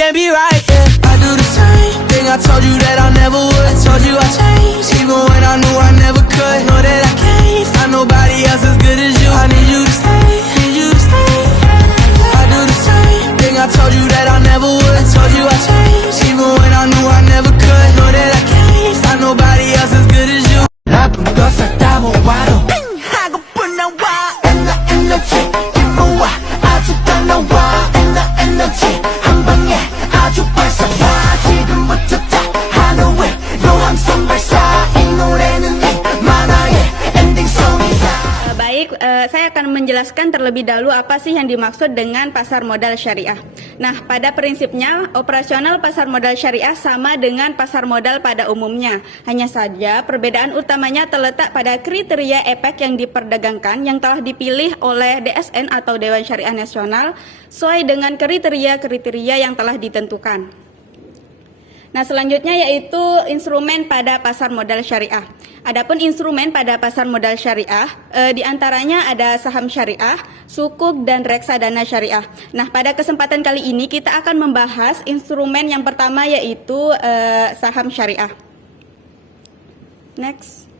can't be right, yeah. I do the same thing I told you that I never would. Told you I changed, even when I knew I never could. Know that I can't find nobody else as good as you. I need you to stay, need you to stay. I do the same thing I told you that I never would. Told you I changed, even when I knew I never could. Know that I can't find nobody else as good as you. 나쁜 것을 다 모아도 하고픈 나와 energy 힘모아 아주 딱 나와 energy 한 방에 아주 발사와 지금부터 다 하루에 노함성 발사 이 노래는 네 만화의 엔딩송이야. Baik, saya akan menjelaskan terlebih dahulu apa sih yang dimaksud dengan pasar modal syariah. Nah, pada prinsipnya, operasional pasar modal syariah sama dengan pasar modal pada umumnya. Hanya saja, perbedaan utamanya terletak pada kriteria efek yang diperdagangkan yang telah dipilih oleh DSN atau Dewan Syariah Nasional sesuai dengan kriteria-kriteria yang telah ditentukan. Nah, selanjutnya yaitu instrumen pada pasar modal syariah. Adapun instrumen pada pasar modal syariah, diantaranya ada saham syariah, sukuk, dan reksadana syariah. Nah, pada kesempatan kali ini kita akan membahas instrumen yang pertama yaitu saham syariah. Next.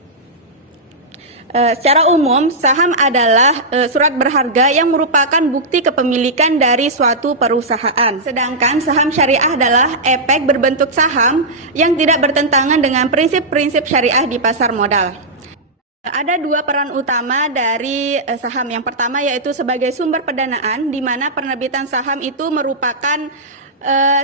Secara umum, saham adalah surat berharga yang merupakan bukti kepemilikan dari suatu perusahaan. Sedangkan saham syariah adalah efek berbentuk saham yang tidak bertentangan dengan prinsip-prinsip syariah di pasar modal. Ada dua peran utama dari saham. Yang pertama yaitu sebagai sumber pendanaan, di mana penerbitan saham itu merupakan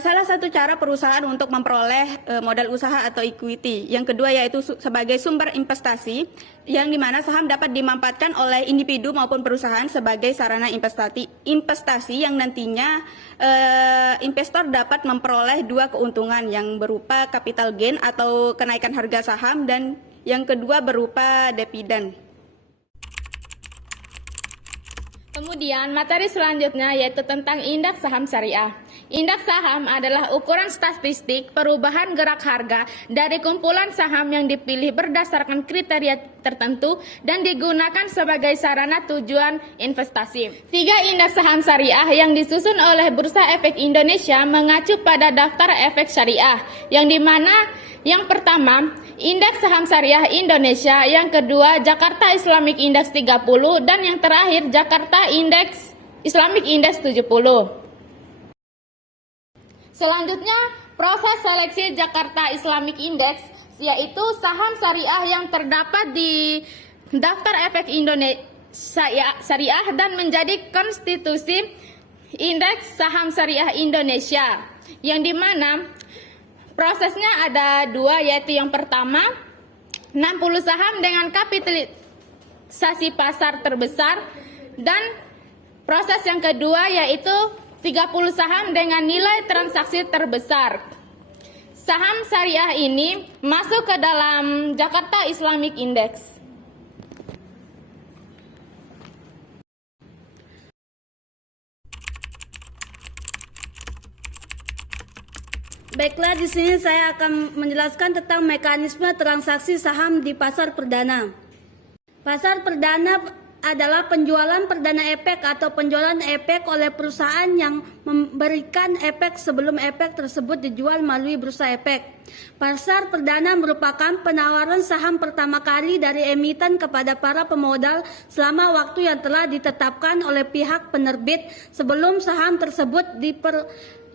salah satu cara perusahaan untuk memperoleh modal usaha atau equity. Yang kedua yaitu sebagai sumber investasi, yang dimana saham dapat dimanfaatkan oleh individu maupun perusahaan sebagai sarana investasi yang nantinya investor dapat memperoleh dua keuntungan, yang berupa capital gain atau kenaikan harga saham, dan yang kedua berupa dividen. Kemudian materi selanjutnya yaitu tentang indeks saham syariah. Indeks saham adalah ukuran statistik perubahan gerak harga dari kumpulan saham yang dipilih berdasarkan kriteria tertentu dan digunakan sebagai sarana tujuan investasi. 3 indeks saham syariah yang disusun oleh Bursa Efek Indonesia mengacu pada daftar efek syariah, yang dimana yang pertama, Indeks Saham Syariah Indonesia, yang kedua Jakarta Islamic Index 30, dan yang terakhir Jakarta Islamic Index 70. Selanjutnya, proses seleksi Jakarta Islamic Index, yaitu saham syariah yang terdapat di daftar efek Indonesia syariah dan menjadi konstitusi Indeks Saham Syariah Indonesia, yang dimana prosesnya ada dua, yaitu yang pertama 60 saham dengan kapitalisasi pasar terbesar, dan proses yang kedua yaitu 30 saham dengan nilai transaksi terbesar. Saham syariah ini masuk ke dalam Jakarta Islamic Index. Baiklah, di sini saya akan menjelaskan tentang mekanisme transaksi saham di pasar perdana. Pasar perdana adalah penjualan perdana efek atau penjualan efek oleh perusahaan yang memberikan efek sebelum efek tersebut dijual melalui bursa efek. Pasar perdana merupakan penawaran saham pertama kali dari emiten kepada para pemodal selama waktu yang telah ditetapkan oleh pihak penerbit sebelum saham tersebut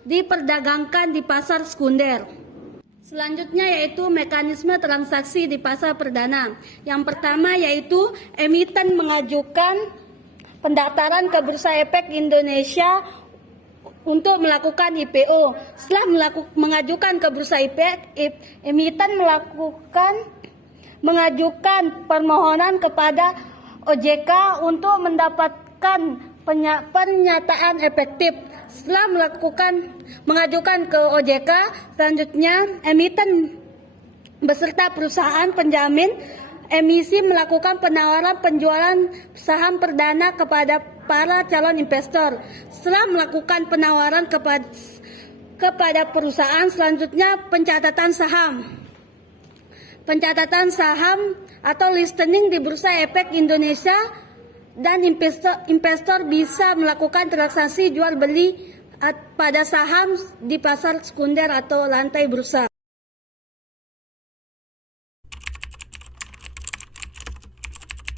diperdagangkan di pasar sekunder. Selanjutnya yaitu mekanisme transaksi di pasar perdana. Yang pertama yaitu emiten mengajukan pendaftaran ke Bursa Efek Indonesia untuk melakukan IPO. Setelah mengajukan ke Bursa Efek, emiten mengajukan permohonan kepada OJK untuk mendapatkan pernyataan efektif. Setelah mengajukan ke OJK, selanjutnya emiten beserta perusahaan penjamin emisi melakukan penawaran penjualan saham perdana kepada para calon investor. Setelah melakukan penawaran kepada perusahaan, selanjutnya pencatatan saham. Pencatatan saham atau listening di Bursa Efek Indonesia, dan investor bisa melakukan transaksi jual beli pada saham di pasar sekunder atau lantai bursa.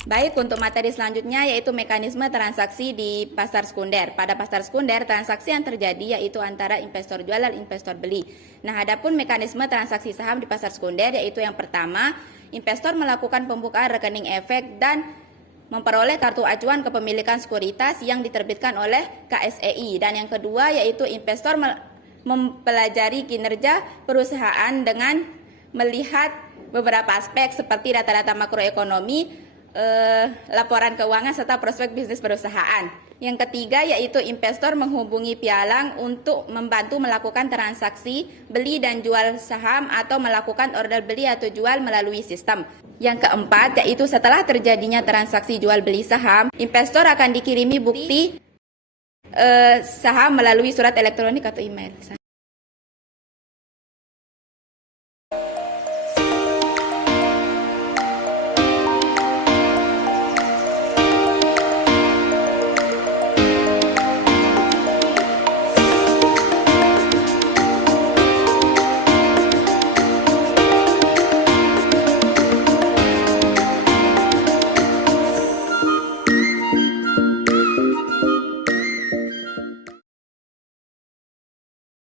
Baik, untuk materi selanjutnya yaitu mekanisme transaksi di pasar sekunder. Pada pasar sekunder, transaksi yang terjadi yaitu antara investor jual dan investor beli. Nah, adapun mekanisme transaksi saham di pasar sekunder yaitu yang pertama, investor melakukan pembukaan rekening efek dan memperoleh kartu acuan kepemilikan sekuritas yang diterbitkan oleh KSEI. Dan yang kedua yaitu investor mempelajari kinerja perusahaan dengan melihat beberapa aspek seperti data-data makroekonomi, laporan keuangan serta prospek bisnis perusahaan. Yang ketiga yaitu investor menghubungi pialang untuk membantu melakukan transaksi beli dan jual saham atau melakukan order beli atau jual melalui sistem. Yang keempat yaitu setelah terjadinya transaksi jual beli saham, investor akan dikirimi bukti saham melalui surat elektronik atau email.